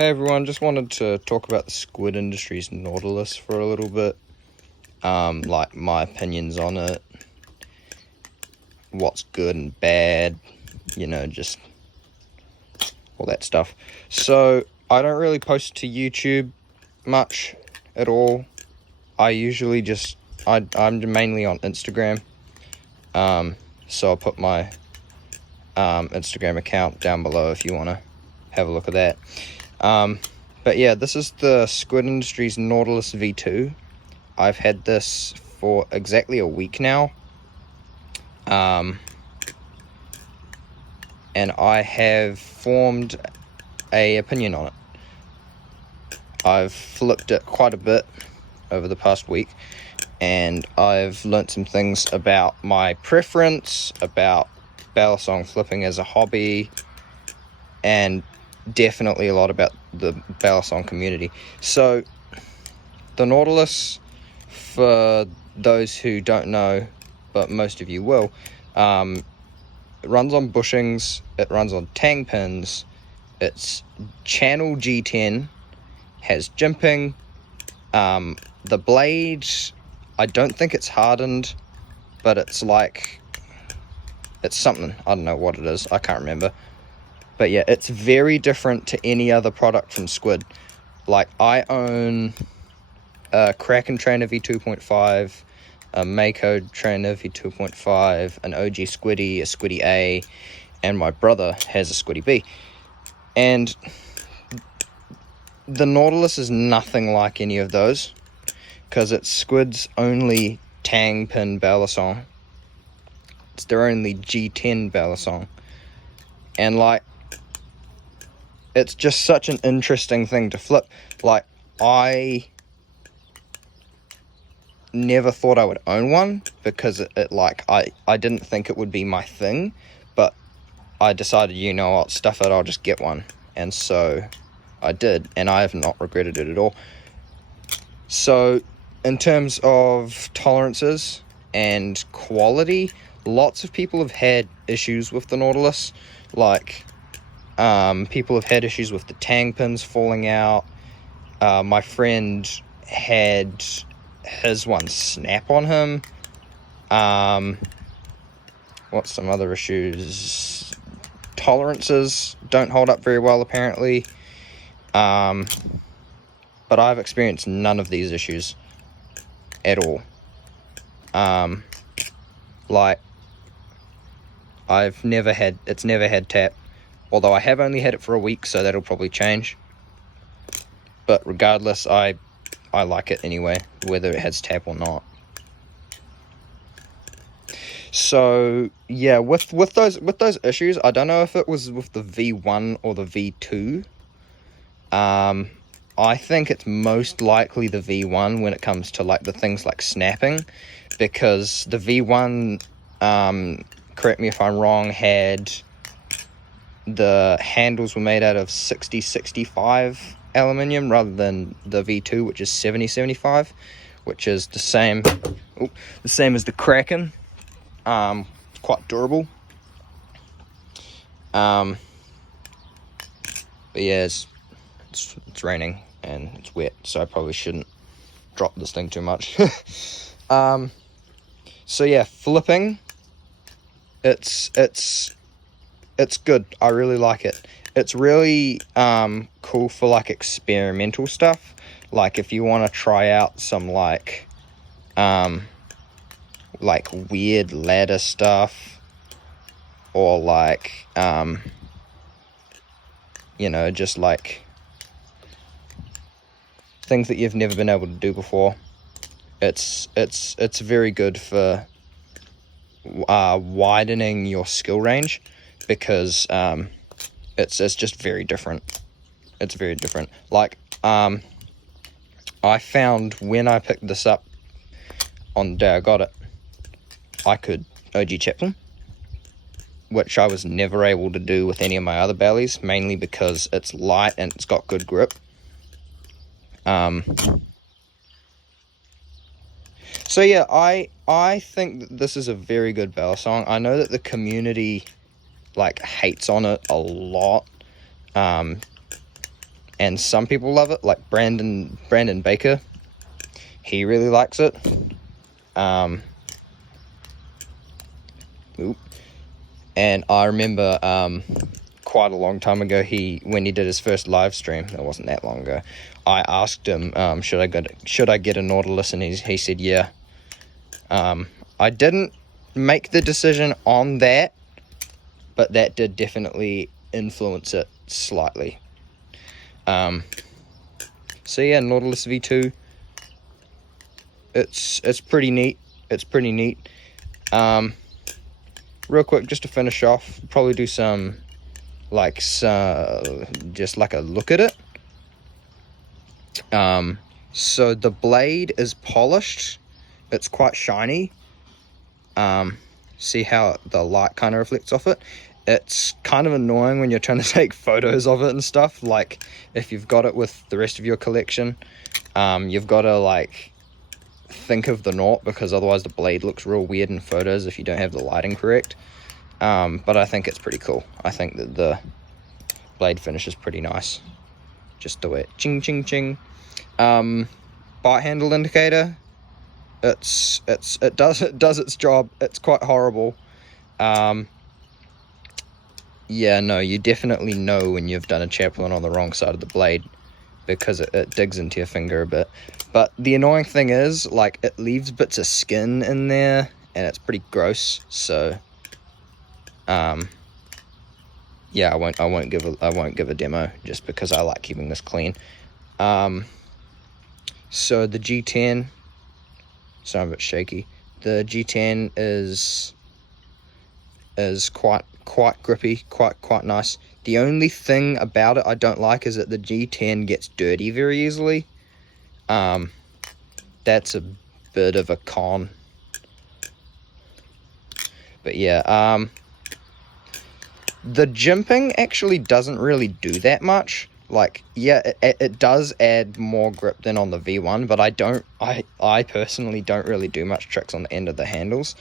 Hey everyone, just wanted to talk about the squid industry's Nautilus for a little bit. Like my opinions on it, what's good and bad, just all that stuff. So, I don't really post to YouTube much at all. I usually I'm mainly on Instagram. So I'll put my Instagram account down below if you want to have a look at that. But yeah, this is the Squid Industries Nautilus V2. I've had this for exactly a week now. And I have formed a opinion on it. I've flipped it quite a bit over the past week, and I've learnt some things about my preference, about balisong flipping as a hobby, and definitely a lot about the balisong community. So the Nautilus, for those who don't know, but most of you will, it runs on bushings, it runs on Tang pins, it's channel G10, has jimping. The blade, I don't think it's hardened, but it's something, I don't know what it is, I can't remember. But yeah, it's very different to any other product from Squid. Like, I own a Kraken Trainer V2.5, a Mako Trainer V2.5, an OG Squiddy, a Squiddy A, and my brother has a Squiddy B. And the Nautilus is nothing like any of those, because it's Squid's only Tang pin balisong. It's their only G10 balisong. And it's just such an interesting thing to flip. Like, I never thought I would own one, because I didn't think it would be my thing, but I decided, I'll stuff it, I'll just get one. And so I did, and I have not regretted it at all. So in terms of tolerances and quality, lots of people have had issues with the Nautilus. People have had issues with the Tang pins falling out. My friend had his one snap on him. What's some other issues? Tolerances don't hold up very well, apparently. But I've experienced none of these issues at all. It's never had tap. Although I have only had it for a week, so that'll probably change. But regardless, I like it anyway, whether it has tap or not. So yeah, with those issues, I don't know if it was with the V1 or the V2. I think it's most likely the V1 when it comes to the things like snapping, because the V1, correct me if I'm wrong, had the handles were made out of 60-65 aluminium rather than the V2, which is 70-75, which is the same as the Kraken. Quite durable. But yeah, it's raining and it's wet, so I probably shouldn't drop this thing too much. So yeah, flipping, it's good. I really like it. It's really cool for experimental stuff. Like if you want to try out some weird ladder stuff, or just things that you've never been able to do before. It's very good for widening your skill range, because it's just very different. It's very different. I found when I picked this up on the day I got it, I could OG Chaplin, which I was never able to do with any of my other bellies, mainly because it's light and it's got good grip. So yeah, I think that this is a very good balisong. I know that the community hates on it a lot, and some people love it, like Brandon Baker. He really likes it. And I remember quite a long time ago, when he did his first live stream, it wasn't that long ago, I asked him, should I get a Nautilus, and he said yeah. I didn't make the decision on that, but that did definitely influence it slightly. So yeah, Nautilus V2. It's pretty neat. It's pretty neat. Real quick, just to finish off, probably do some just like a look at it. So the blade is polished. It's quite shiny. See how the light kind of reflects off it. It's kind of annoying when you're trying to take photos of it and stuff. Like if you've got it with the rest of your collection, you've got to like think of the knot, because otherwise the blade looks real weird in photos if you don't have the lighting correct. But I think it's pretty cool. I think that the blade finish is pretty nice. Just do it. Ching, ching, ching. Bite handle indicator. It does its job. It's quite horrible. Yeah, no, you definitely know when you've done a chaplain on the wrong side of the blade, because it digs into your finger a bit. But the annoying thing is, like, it leaves bits of skin in there, and it's pretty gross. So, yeah, I won't give a demo just because I like keeping this clean. So the G10, sorry, I'm a bit shaky. The G10 is quite grippy, quite nice. The only thing about it I don't like is that the G10 gets dirty very easily. That's a bit of a con. But yeah, the jimping actually doesn't really do that much. Like, yeah, it does add more grip than on the V1, but I personally don't really do much tricks on the end of the handles.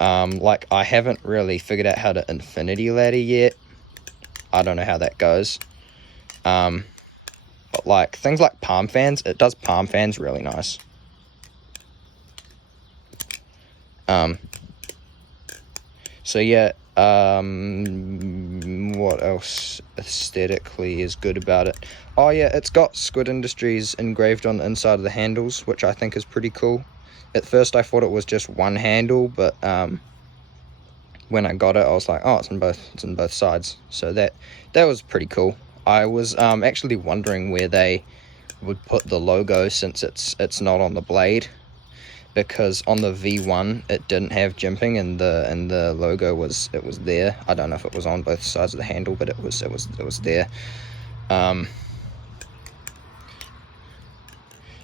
Like, I haven't really figured out how to infinity ladder yet. I don't know how that goes. But like, things like palm fans, it does palm fans really nice. So yeah, what else aesthetically is good about it? Oh yeah, it's got Squid Industries engraved on the inside of the handles, which I think is pretty cool. At first I thought it was just one handle, but when I got it, I was like, oh, it's in both sides. So that was pretty cool. I was actually wondering where they would put the logo, since it's not on the blade, because on the V1 it didn't have jimping, and the logo was there. I don't know if it was on both sides of the handle, but it was there.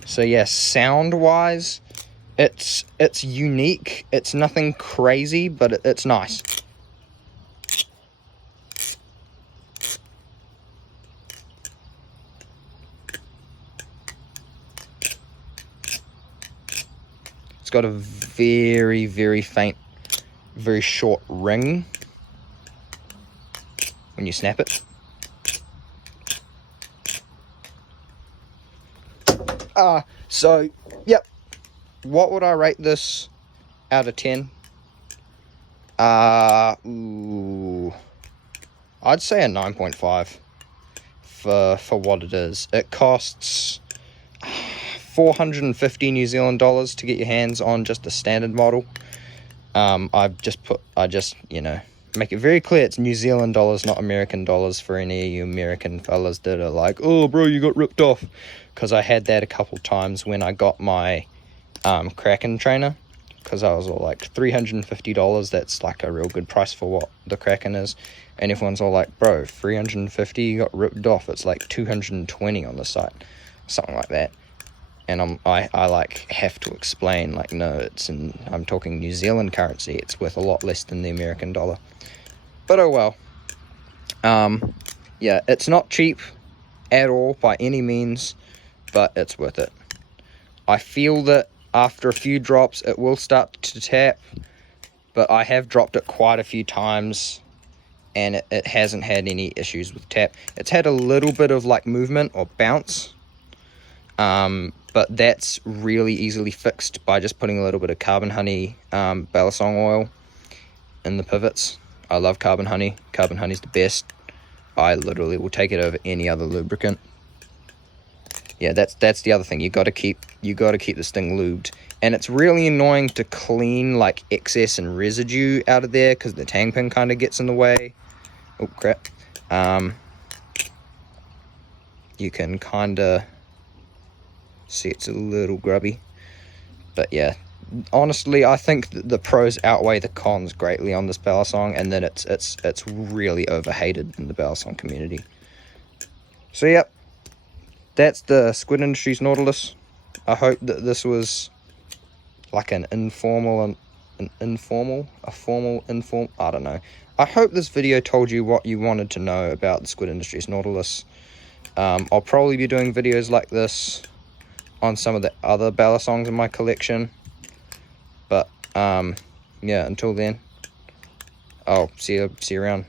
So yeah, sound wise, it's unique. It's nothing crazy, but it's nice. It's got a very, very faint, very short ring when you snap it. So, yep. What would I rate this out of 10? I'd say a 9.5 for what it is. It costs 450 New Zealand dollars to get your hands on just the standard model. I just you know, make it very clear it's New Zealand dollars, not American dollars, for any of you American fellas that are like, oh bro, you got ripped off. Because I had that a couple times when I got my Kraken trainer, because I was all like $350. That's like a real good price for what the Kraken is, and everyone's all like, bro, 350, you got ripped off. It's like 220 on the site, something like that. And I like have to explain, like, no, I'm talking New Zealand currency. It's worth a lot less than the American dollar. But oh well. Yeah, it's not cheap at all by any means, but it's worth it. I feel that after a few drops it will start to tap, but I have dropped it quite a few times and it hasn't had any issues with tap. It's had a little bit of like movement or bounce, but that's really easily fixed by just putting a little bit of carbon honey balisong oil in the pivots. I love carbon honey. Carbon honey's the best. I literally will take it over any other lubricant. Yeah, that's the other thing. You got to keep this thing lubed, and it's really annoying to clean like excess and residue out of there because the tang pin kind of gets in the way. Oh crap! You can kind of see it's a little grubby, but yeah, honestly, I think the pros outweigh the cons greatly on this balisong, and then it's really overhated in the balisong community. So yep. That's the Squid Industries Nautilus. I hope that this was like an informal, I don't know. I hope this video told you what you wanted to know about the Squid Industries Nautilus. I'll probably be doing videos like this on some of the other balisongs in my collection. But, yeah, until then, I'll see you around.